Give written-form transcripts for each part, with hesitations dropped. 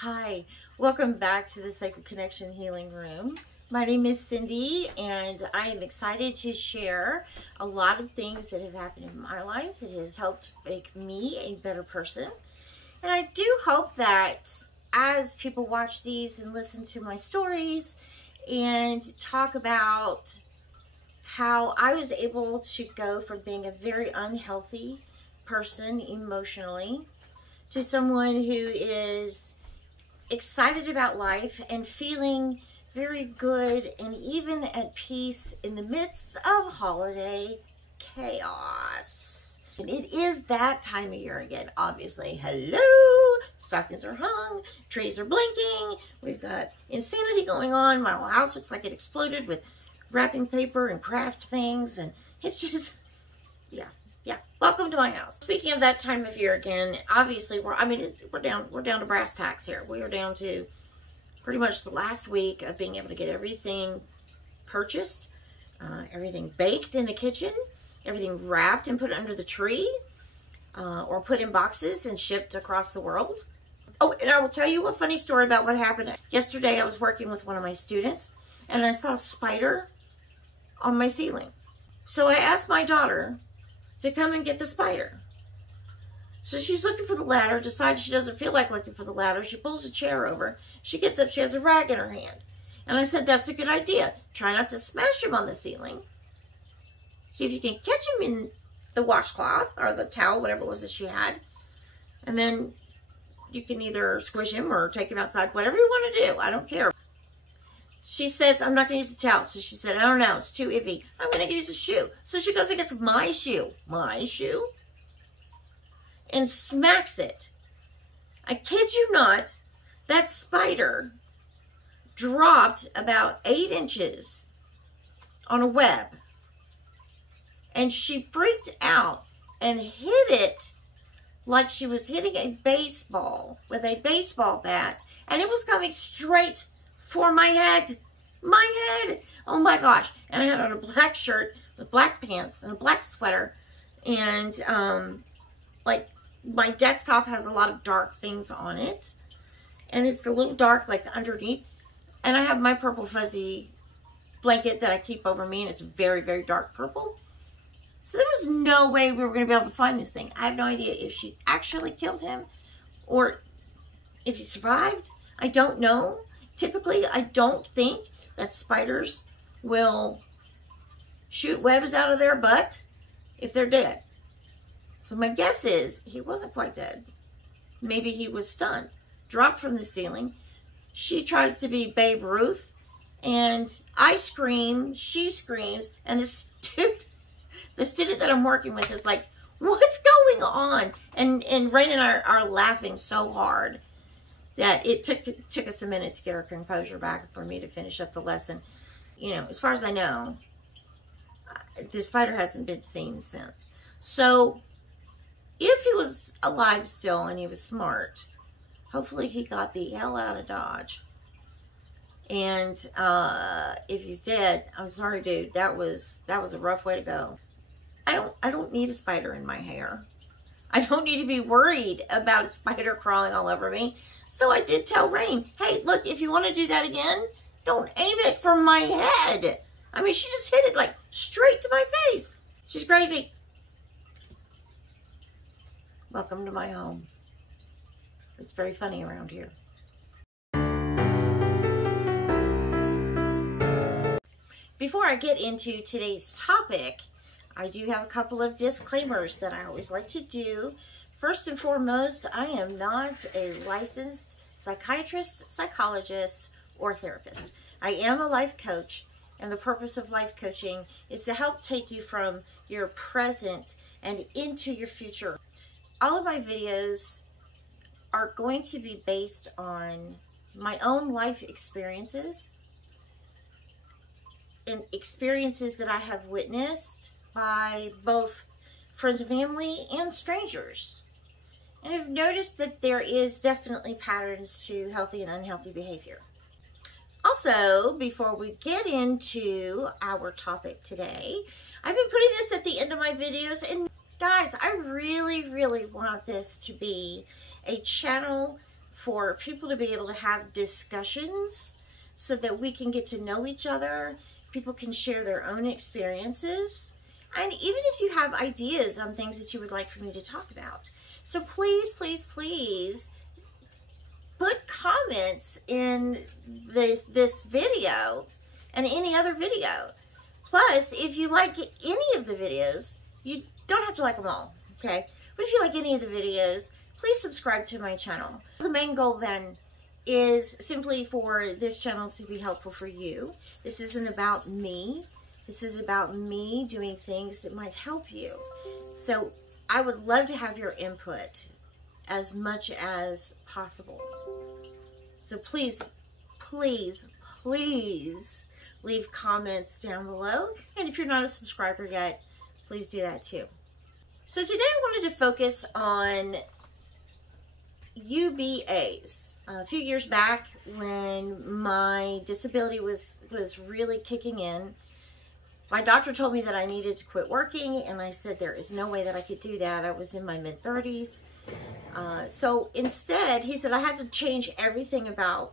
Hi, welcome back to the Sacred Connection Healing Room. My name is Cindy, and I am excited to share a lot of things that have happened in my life that has helped make me a better person. And I do hope that as people watch these and listen to my stories and talk about how I was able to go from being a very unhealthy person emotionally to someone who is excited about life and feeling very good and even at peace in the midst of holiday chaos. And it is that time of year again, obviously. Hello! Stockings are hung, trees are blinking, we've got insanity going on. My whole house looks like it exploded with wrapping paper and craft things, and it's just, yeah. Welcome to my house. Speaking of that time of year again, obviously we're down to brass tacks here. We are down to pretty much the last week of being able to get everything purchased, everything baked in the kitchen, everything wrapped and put under the tree, or put in boxes and shipped across the world. Oh, and I will tell you a funny story about what happened. Yesterday I was working with one of my students and I saw a spider on my ceiling. So I asked my daughter to come and get the spider. So she's looking for the ladder, decides she doesn't feel like looking for the ladder. She pulls a chair over. She gets up, she has a rag in her hand. And I said, that's a good idea. Try not to smash him on the ceiling. See if you can catch him in the washcloth or the towel, whatever it was that she had. And then you can either squish him or take him outside, whatever you want to do. I don't care. She says, I'm not going to use the towel. So she said, I don't know, it's too iffy. I'm going to use a shoe. So she goes and gets my shoe, and smacks it. I kid you not, that spider dropped about 8 inches on a web. And she freaked out and hit it like she was hitting a baseball with a baseball bat. And it was coming straight for my head. Oh my gosh. And I had on a black shirt with black pants and a black sweater. And like my desktop has a lot of dark things on it. And it's a little dark like underneath. And I have my purple fuzzy blanket that I keep over me. And it's very, very dark purple. So there was no way we were going to be able to find this thing. I have no idea if she actually killed him or if he survived. I don't know. Typically, I don't think that spiders will shoot webs out of their butt if they're dead. So my guess is he wasn't quite dead. Maybe he was stunned, dropped from the ceiling. She tries to be Babe Ruth, and I scream, she screams, and the student that I'm working with is like, what's going on? And Rain and I are laughing so hard that it took us a minute to get our composure back for me to finish up the lesson. You know, as far as I know, the spider hasn't been seen since. So if he was alive still and he was smart, hopefully he got the hell out of Dodge. And if he's dead, I'm sorry, dude, that was a rough way to go. I don't need a spider in my hair. I don't need to be worried about a spider crawling all over me. So I did tell Rain, hey, look, if you want to do that again, don't aim it for my head. I mean, she just hit it like straight to my face. She's crazy. Welcome to my home. It's very funny around here. Before I get into today's topic, I do have a couple of disclaimers that I always like to do. First and foremost, I am not a licensed psychiatrist, psychologist, or therapist. I am a life coach, and the purpose of life coaching is to help take you from your present and into your future. All of my videos are going to be based on my own life experiences and experiences that I have witnessed by both friends and family and strangers. And I've noticed that there is definitely patterns to healthy and unhealthy behavior. Also, before we get into our topic today, I've been putting this at the end of my videos, and guys, I really want this to be a channel for people to be able to have discussions so that we can get to know each other. People can share their own experiences. And even if you have ideas on things that you would like for me to talk about. So please, please, please put comments in this video and any other video. Plus, if you like any of the videos, you don't have to like them all, okay? But if you like any of the videos, please subscribe to my channel. The main goal then is simply for this channel to be helpful for you. This isn't about me. This is about me doing things that might help you. So I would love to have your input as much as possible. So please, please, please leave comments down below. And if you're not a subscriber yet, please do that too. So today I wanted to focus on UBAs. A few years back when my disability was really kicking in, my doctor told me that I needed to quit working, and I said there is no way that I could do that. I was in my mid-30s. So instead, he said I had to change everything about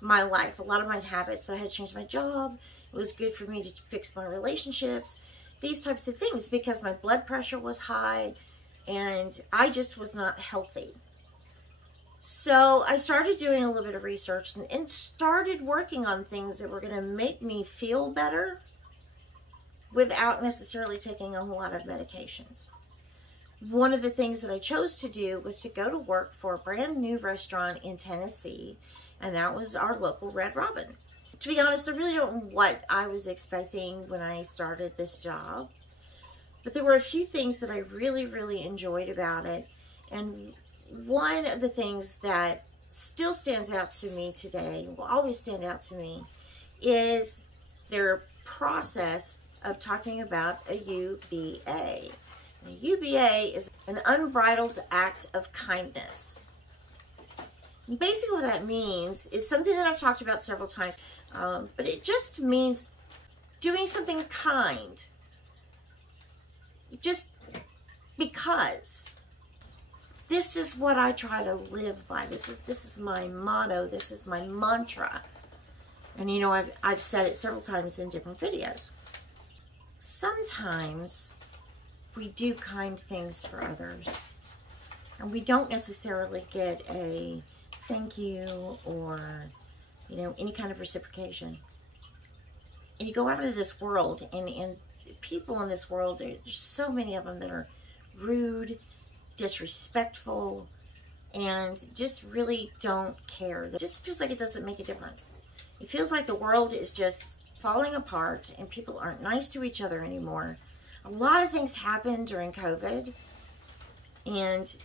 my life, a lot of my habits, but I had to change my job. It was good for me to fix my relationships, these types of things, because my blood pressure was high and I just was not healthy. So I started doing a little bit of research and started working on things that were going to make me feel better without necessarily taking a whole lot of medications. One of the things that I chose to do was to go to work for a brand new restaurant in Tennessee, and that was our local Red Robin. To be honest, I really don't know what I was expecting when I started this job, but there were a few things that I really, really enjoyed about it. And one of the things that still stands out to me today, will always stand out to me, is their process of talking about a UBA. A UBA is an unbridled act of kindness. And basically what that means is something that I've talked about several times, but it just means doing something kind. Just because. This is what I try to live by. This is my motto. This is my mantra. And you know, I've said it several times in different videos. Sometimes we do kind things for others, and we don't necessarily get a thank you or, you know, any kind of reciprocation. And you go out into this world, and people in this world, there's so many of them that are rude, disrespectful, and just really don't care. It just feels like it doesn't make a difference. It feels like the world is just falling apart and people aren't nice to each other anymore. A lot of things happened during COVID, and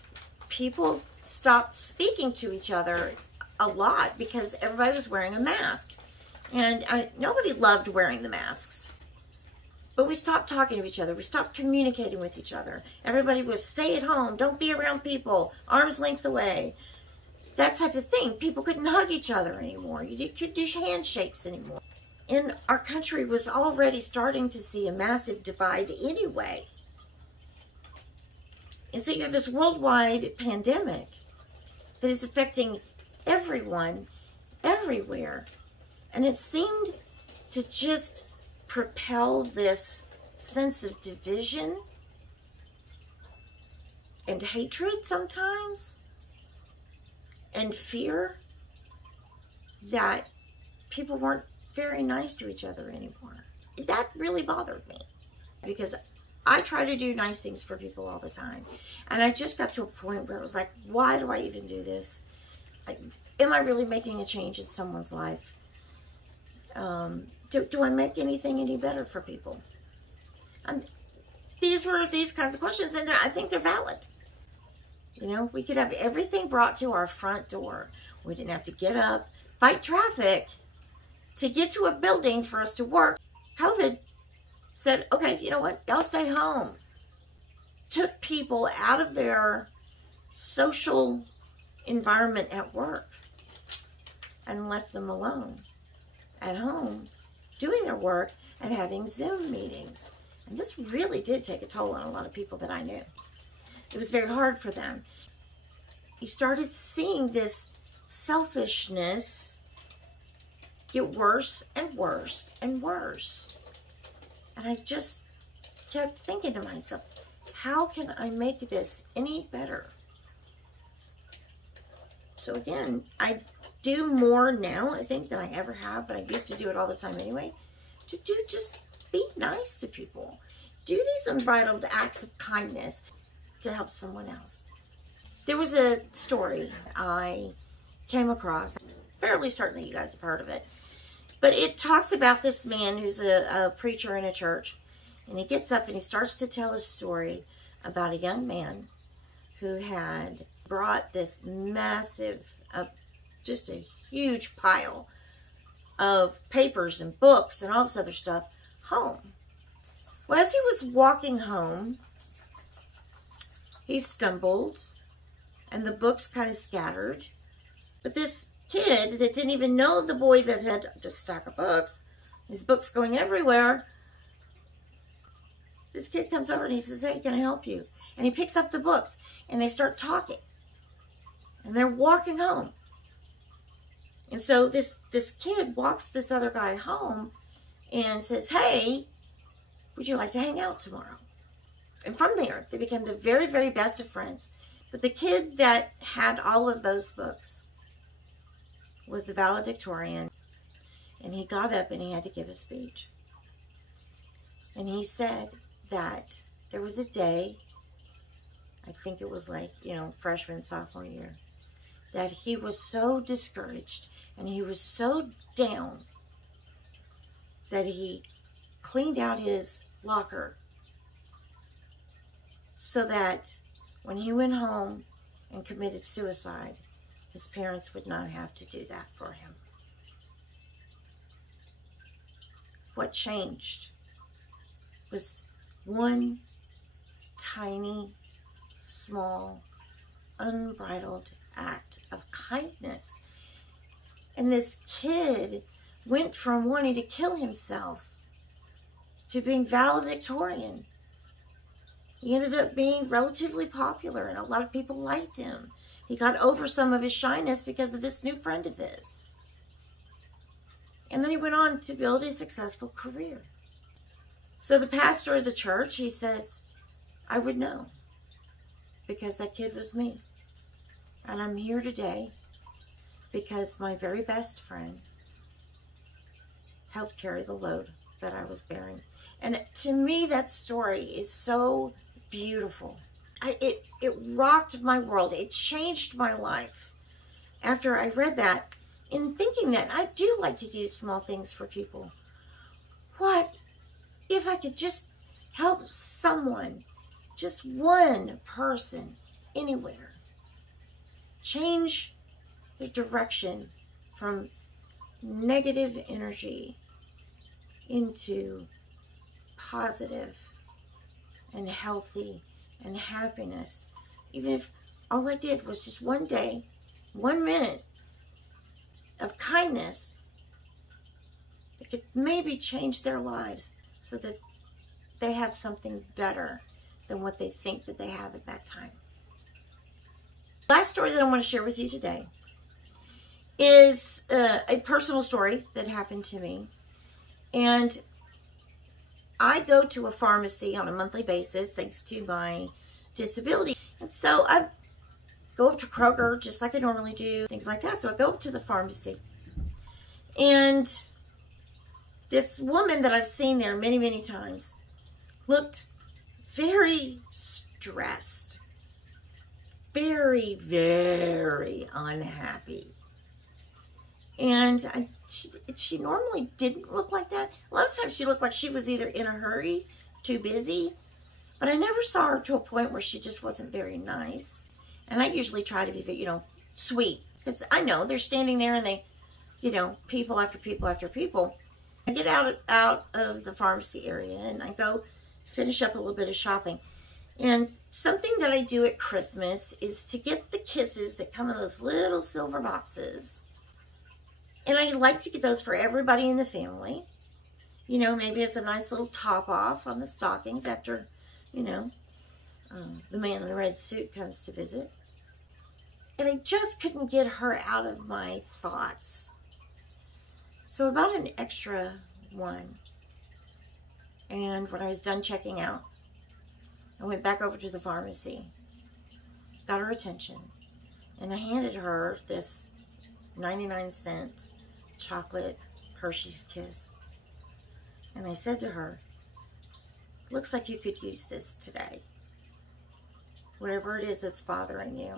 people stopped speaking to each other a lot because everybody was wearing a mask. And nobody loved wearing the masks. But we stopped talking to each other. We stopped communicating with each other. Everybody was stay at home, don't be around people, arm's length away. That type of thing. People couldn't hug each other anymore. You couldn't do handshakes anymore. And our country was already starting to see a massive divide anyway. And so you have this worldwide pandemic that is affecting everyone, everywhere. And it seemed to just propel this sense of division and hatred sometimes, and fear that people weren't very nice to each other anymore. That really bothered me, because I try to do nice things for people all the time. And I just got to a point where it was like, why do I even do this? Am I really making a change in someone's life? Do I make anything any better for people? And these were these kinds of questions, and I think they're valid. You know, we could have everything brought to our front door. We didn't have to get up, fight traffic to get to a building for us to work. COVID said, okay, you know what? Y'all stay home. Took people out of their social environment at work and left them alone at home doing their work and having Zoom meetings. And this really did take a toll on a lot of people that I knew. It was very hard for them. he started seeing this selfishness get worse and worse and worse. And I just kept thinking to myself, how can I make this any better? So again, I do more now, I think, than I ever have, but I used to do it all the time anyway. To do, just be nice to people. Do these unbridled acts of kindness to help someone else. There was a story I came across, fairly certain that you guys have heard of it, but it talks about this man who's a preacher in a church, and he gets up and he starts to tell a story about a young man who had brought this massive, just a huge pile of papers and books and all this other stuff home. Well, as he was walking home, he stumbled and the books kind of scattered. But this kid that didn't even know the boy that had just a stack of books, his books going everywhere, this kid comes over and he says, "Hey, can I help you?" And he picks up the books and they start talking. And they're walking home. And so this kid walks this other guy home and says, "Hey, would you like to hang out tomorrow?" And from there, they became the very, very best of friends. But the kid that had all of those books was the valedictorian. And he got up and he had to give a speech. And he said that there was a day, I think it was like, freshman, sophomore year, that he was so discouraged and he was so down that he cleaned out his locker so that when he went home and committed suicide, his parents would not have to do that for him. What changed was one tiny, small, unbridled act of kindness. And this kid went from wanting to kill himself to being valedictorian. He ended up being relatively popular and a lot of people liked him. He got over some of his shyness because of this new friend of his. And then he went on to build a successful career. So the pastor of the church, he says, "I would know because that kid was me. And I'm here today because my very best friend helped carry the load that I was bearing." And to me, that story is so beautiful. It rocked my world. It changed my life. After I read that, in thinking that I do like to do small things for people. What if I could just help someone, just one person, anywhere, change the direction from negative energy into positive and healthy and happiness. Even if all I did was just one day, 1 minute of kindness, it could maybe change their lives so that they have something better than what they think that they have at that time. Last story that I want to share with you today is a personal story that happened to me. And I go to a pharmacy on a monthly basis thanks to my disability. And so I go up to Kroger just like I normally do, things like that. So I go up to the pharmacy. And this woman that I've seen there many, many times looked very stressed, very, very unhappy. And she normally didn't look like that. A lot of times she looked like she was either in a hurry, too busy, but I never saw her to a point where she just wasn't very nice. And I usually try to be, sweet, because I know they're standing there and they, people after people after people. I get out of the pharmacy area and I go finish up a little bit of shopping. And something that I do at Christmas is to get the kisses that come in those little silver boxes. And I like to get those for everybody in the family. Maybe as a nice little top off on the stockings after, the man in the red suit comes to visit. And I just couldn't get her out of my thoughts. So about an extra one. And when I was done checking out, I went back over to the pharmacy, got her attention, and I handed her this 99-cent chocolate Hershey's Kiss. And I said to her, looks like you could use this today. Whatever it is that's bothering you,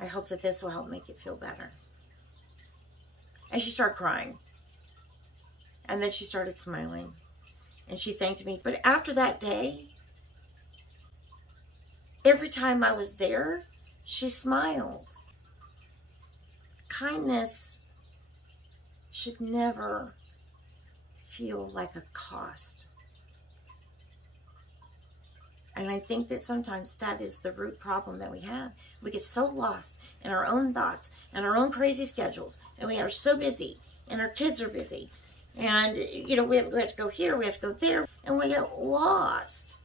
I hope that this will help make it feel better. And she started crying. And then she started smiling. And she thanked me. But after that day, every time I was there, she smiled. Kindness should never feel like a cost. And I think that sometimes that is the root problem that we have. We get so lost in our own thoughts and our own crazy schedules. And we are so busy. And our kids are busy. And, you know, we have to go here, we have to go there. And we get lost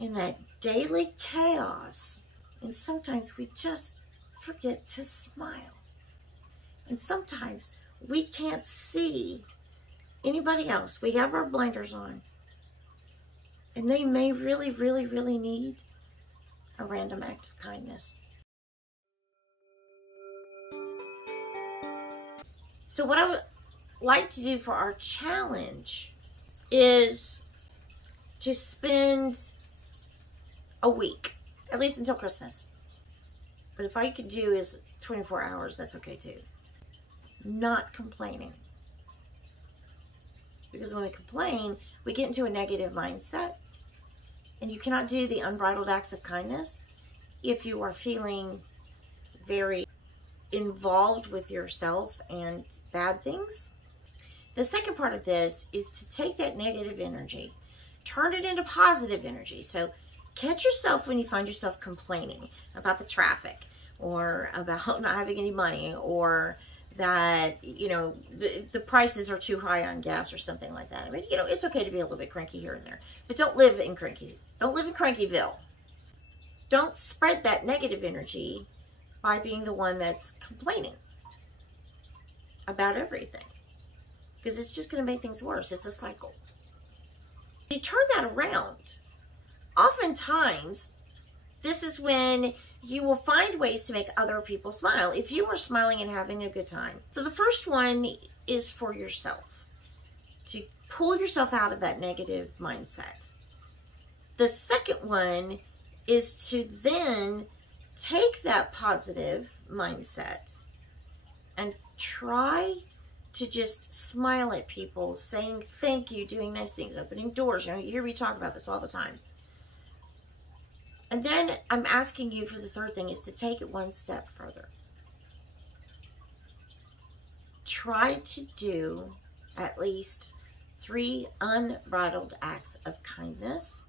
in that daily chaos. And sometimes we just forget to smile. And sometimes we can't see anybody else. We have our blinders on. And they may really, really, really need a random act of kindness. So what I would like to do for our challenge is to spend a week, at least until Christmas. But if I could do is 24 hours, that's okay too. Not complaining. Because when we complain, we get into a negative mindset. And you cannot do the unbridled acts of kindness if you are feeling very involved with yourself and bad things. The second part of this is to take that negative energy, turn it into positive energy. So catch yourself when you find yourself complaining about the traffic or about not having any money, or that, you know, the prices are too high on gas or something like that. I mean, you know, it's okay to be a little bit cranky here and there, but don't live in Crankyville. Don't spread that negative energy by being the one that's complaining about everything, because it's just going to make things worse. It's a cycle. You turn that around. Oftentimes, this is when you will find ways to make other people smile if you are smiling and having a good time. So the first one is for yourself, to pull yourself out of that negative mindset. The second one is to then take that positive mindset and try to just smile at people, saying thank you, doing nice things, opening doors. You know, you hear me talk about this all the time. And then I'm asking you for the third thing is to take it one step further. Try to do at least 3 unbridled acts of kindness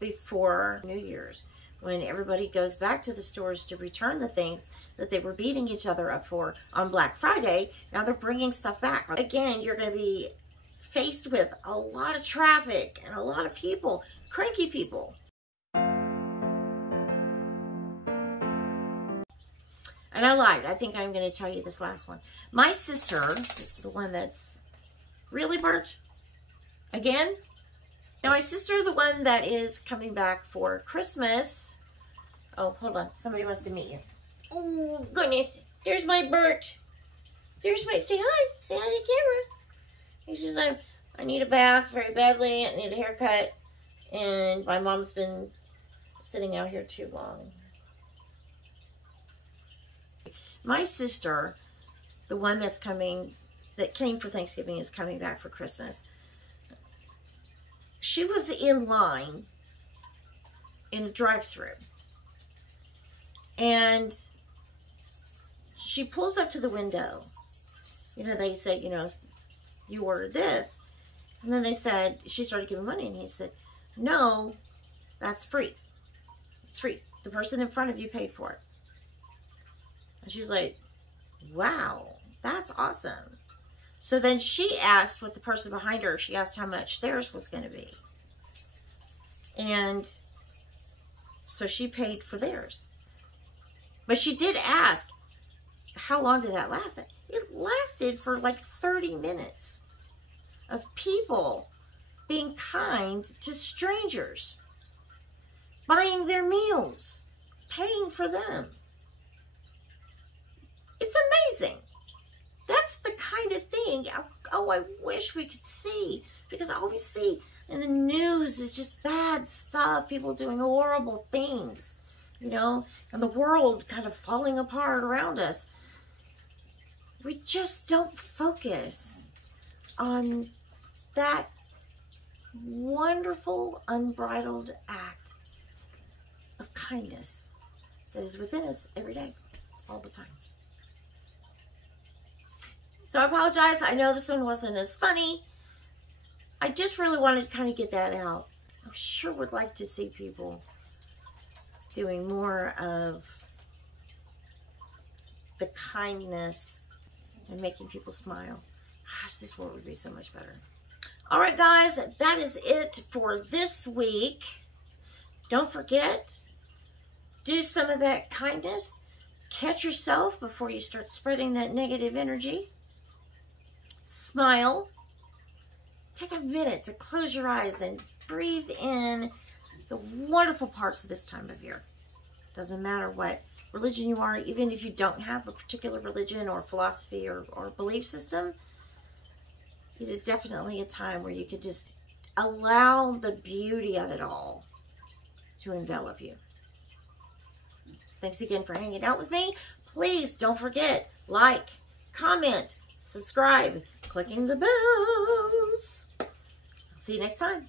before New Year's, when everybody goes back to the stores to return the things that they were beating each other up for on Black Friday. Now they're bringing stuff back. Again, you're going to be faced with a lot of traffic and a lot of people, cranky people. And I lied. I think I'm going to tell you this last one. My sister, the one that's really burnt, again. Now my sister, the one that is coming back for Christmas. Oh, hold on. Somebody wants to meet you. Oh, goodness. There's my Bert. There's my, say hi. Say hi to the camera. He says, I need a bath very badly. I need a haircut. And my mom's been sitting out here too long. My sister, the one that's coming, that came for Thanksgiving, is coming back for Christmas. She was in line in a drive-thru. And she pulls up to the window. You know, they say, you know, you ordered this. And then they said, she started giving money. And he said, no, that's free. It's free. The person in front of you paid for it. And she's like, wow, that's awesome. So then she asked what the person behind her, she asked how much theirs was going to be. And so she paid for theirs. But she did ask, how long did that last? It lasted for like 30 minutes of people being kind to strangers, buying their meals, paying for them. It's amazing. That's the kind of thing, oh, I wish we could see, because all we see in the news is just bad stuff, people doing horrible things, you know, and the world kind of falling apart around us. We just don't focus on that wonderful, unbridled act of kindness that is within us every day, all the time. So I apologize. I know this one wasn't as funny. I just really wanted to kind of get that out. I sure would like to see people doing more of the kindness and making people smile. Gosh, this world would be so much better. All right, guys, that is it for this week. Don't forget, do some of that kindness. Catch yourself before you start spreading that negative energy. Smile. Take a minute to close your eyes and breathe in the wonderful parts of this time of year. Doesn't matter what religion you are, even if you don't have a particular religion or philosophy or belief system, it is definitely a time where you could just allow the beauty of it all to envelop you. Thanks again for hanging out with me. Please don't forget, like, comment, subscribe, clicking the bells. See you next time.